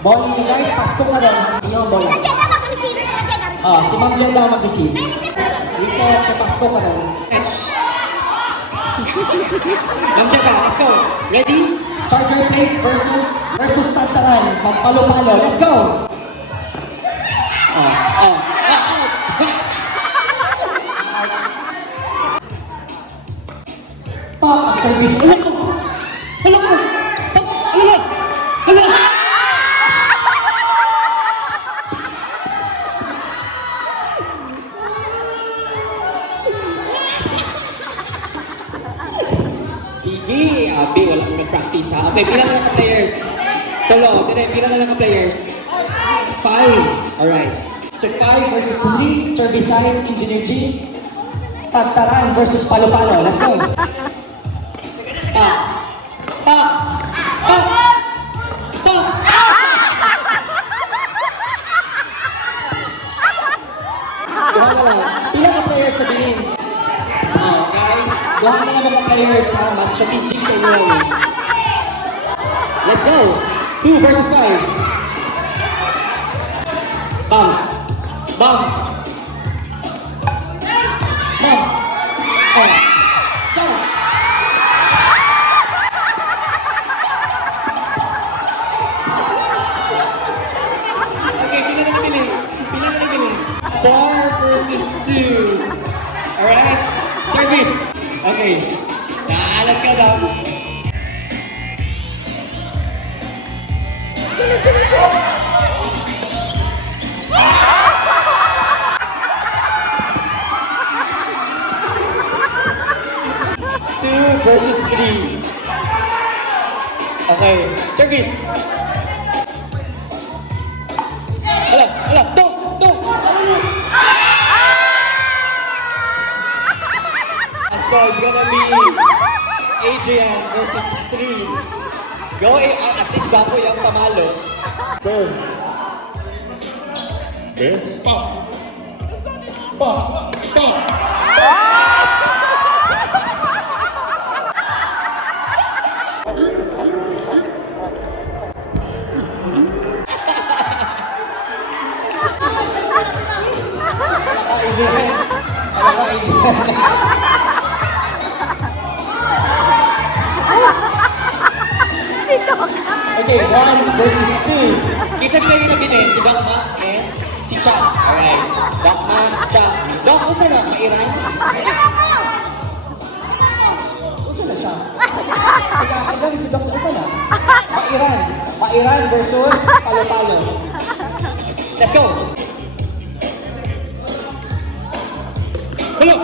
Ball niyo guys, pasko ka rin. Inyo ang bola. Si Ma'am Jeda ang mag-receive. Reset, pasko ka rin. Ma'am Jeda, let's go. Ready? Charger plate versus Tantaran. Magpalo-palo. Let's go! Service. Hala ko! Hala ko! Hala! Hala! Sige, abi, walang nag-practice ha. Okay, bilang na lang ka-players. Tolo, bilang na lang ka-players. 5. Alright. So 5 versus 3. Service side, Engineer G. Tantaran versus Palo-Palo. Let's go. Duha na lang. Sila ka players sa bilin. Guys, duha na lang mga players ha. Mas strategic sa inyo. Let's go. 2 versus 5. Bam. Bam. Bam. Go. Okay, pila na nabili. 4 versus 2. Alright? Service. Okay. Let's go down. Two versus 3. Okay. Service. Hala, don't. So it's gonna be Adrian versus 3. Go, at least dapo yung tamalo. So, Okay, 1 versus 2. Kisag player na bilhin, si Doc Max and si Chuck. Alright. Doc Max, Chuck. Doc, kung saan na? Mairan? Kung saan na siya? Kailangan si Doc, kung saan na? Mairan versus Palo-Palo. Let's go! Hello!